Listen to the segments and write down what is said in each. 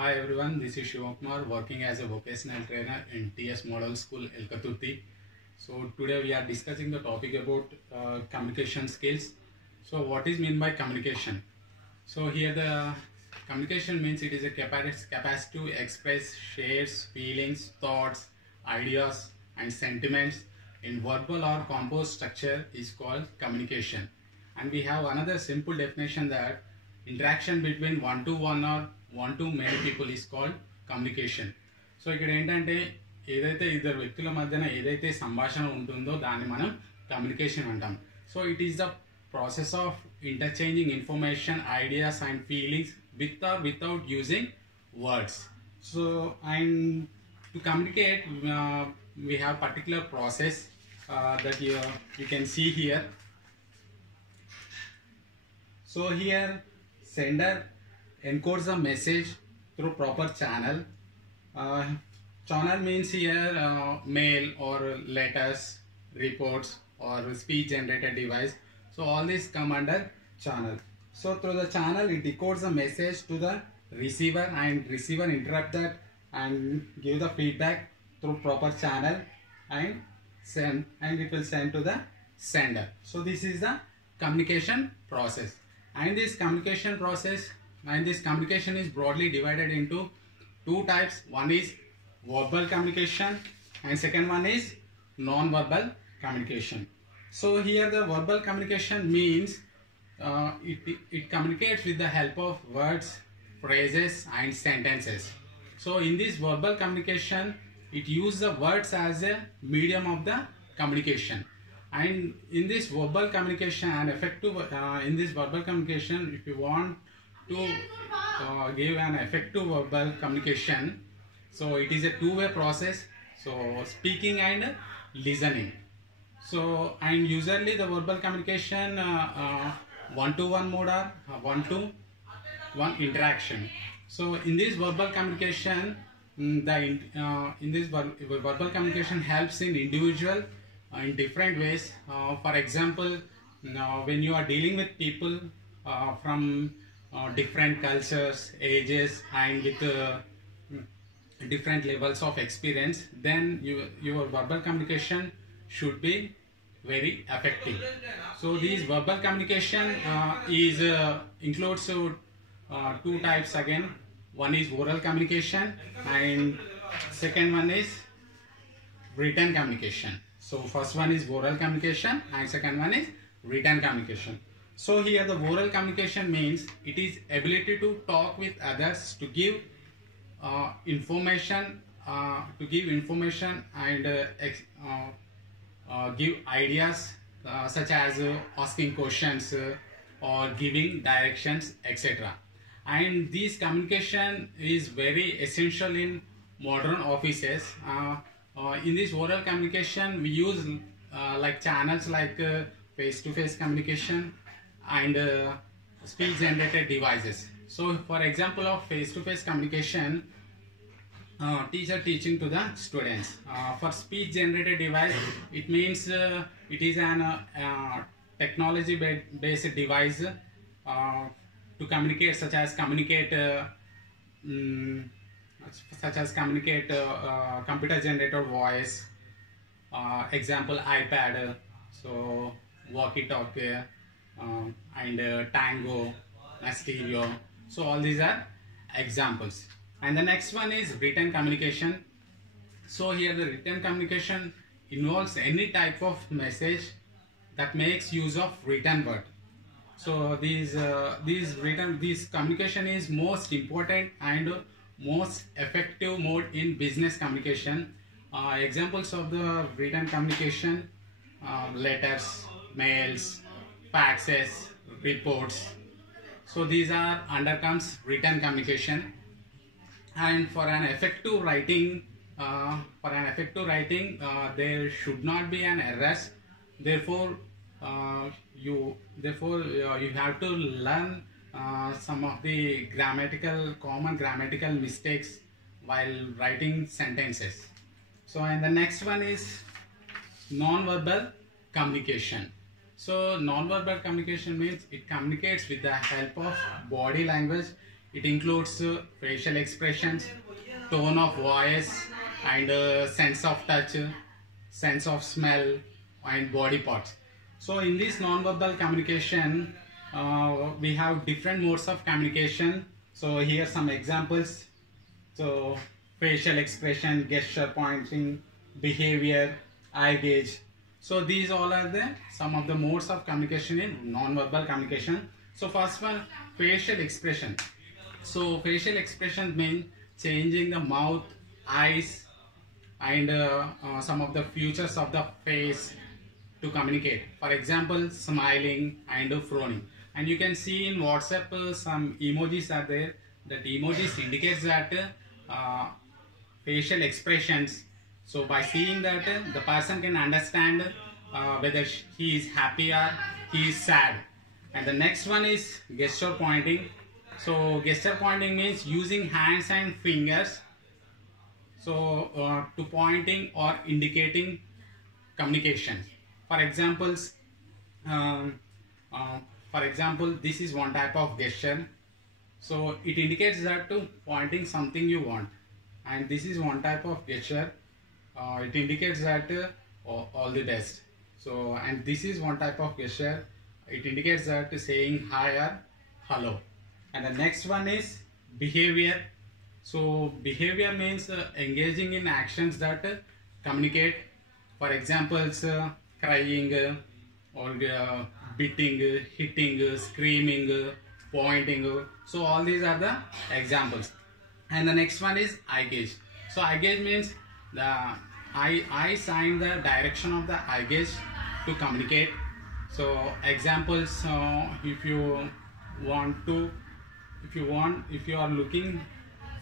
Hi everyone, this is Shivakumar working as a vocational trainer in TS Model School, Elkaturti. So today we are discussing the topic about communication skills. So what is meant by communication? So here the communication means it is a capacity to express shares, feelings, thoughts, ideas and sentiments in verbal or composed structure is called communication. And we have another simple definition that interaction between one to one or one to many people is called communication. So ఇక్కడ ఏంటంటే ఏదైతే ఇద్దరు వ్యక్తుల మధ్యన ఏదైతే సంభాషణ ఉంటుందో దాన్ని మనం కమ్యూనికేషన్ అంటాం. So it is the process of interchanging information, ideas and feelings with or without using words. So and to communicate we have particular process that you can see here. So here sender encodes the message through proper channel. Channel means here mail or letters, reports or speech generated device. So all these come under channel. So through the channel it decodes the message to the receiver and receiver interrupt that and give the feedback through proper channel and send, and it will send to the sender. So this is the communication process, and this communication process and this communication is broadly divided into two types. One is verbal communication and second one is non-verbal communication. So here the verbal communication means it communicates with the help of words, phrases and sentences. So in this verbal communication it uses the words as a medium of the communication, and in this verbal communication and effective in this verbal communication, if you want to give an effective verbal communication, so it is a two-way process, so speaking and listening. So and usually the verbal communication one-to-one mode or one-to-one interaction. So in this verbal communication, verbal communication helps in individual in different ways. For example, when you are dealing with people from different cultures, ages and with different levels of experience, then your verbal communication should be very effective. So this verbal communication includes two types again. One is oral communication and second one is written communication. So first one is oral communication and second one is written communication. So here the oral communication means it is ability to talk with others to give information and give ideas such as asking questions or giving directions, etc. And this communication is very essential in modern offices. In this oral communication we use like channels like face-to-face communication and speech generated devices. So for example of face-to-face communication, teacher teaching to the students. For speech generated device, it means it is an technology based device to communicate, such as communicate computer generated voice, example iPad, so walkie-talkie and Tango, stereo. So all these are examples. And the next one is written communication. So here the written communication involves any type of message that makes use of written word. So this communication is most important and most effective mode in business communication. Examples of the written communication: letters, mails, faxes, reports. So these are undercomes written communication. And for an effective writing, there should not be an errors. Therefore you have to learn some of the common grammatical mistakes while writing sentences. So and the next one is non-verbal communication. So non-verbal communication means it communicates with the help of body language It includes facial expressions, tone of voice, and sense of touch, sense of smell, and body parts. So in this non-verbal communication, we have different modes of communication. So here are some examples. So facial expression, gesture, pointing, behavior, eye gaze. So these all are the some of the modes of communication in non-verbal communication. So first one, facial expression. So facial expression means changing the mouth, eyes, and some of the features of the face to communicate. For example, smiling and frowning. And you can see in WhatsApp some emojis are there. That emojis indicates that facial expressions. So by seeing that, the person can understand whether he is happy or he is sad. And the next one is gesture pointing. So gesture pointing means using hands and fingers to pointing or indicating communication. For examples, this is one type of gesture. So it indicates that to pointing something you want, and this is one type of gesture. It indicates that all the best. So, and this is one type of gesture. It indicates that saying hi or hello. And the next one is behavior. So behavior means engaging in actions that communicate. For examples, crying or beating, hitting, screaming, pointing. So all these are the examples. And the next one is eye gaze. So eye gaze means the eyes and the direction of the eye gaze to communicate. So examples, if you are looking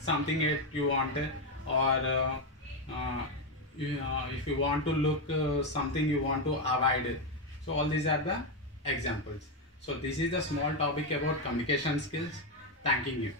something that you want, or if you want to look something you want to avoid. So all these are the examples. So this is the small topic about communication skills. Thanking you.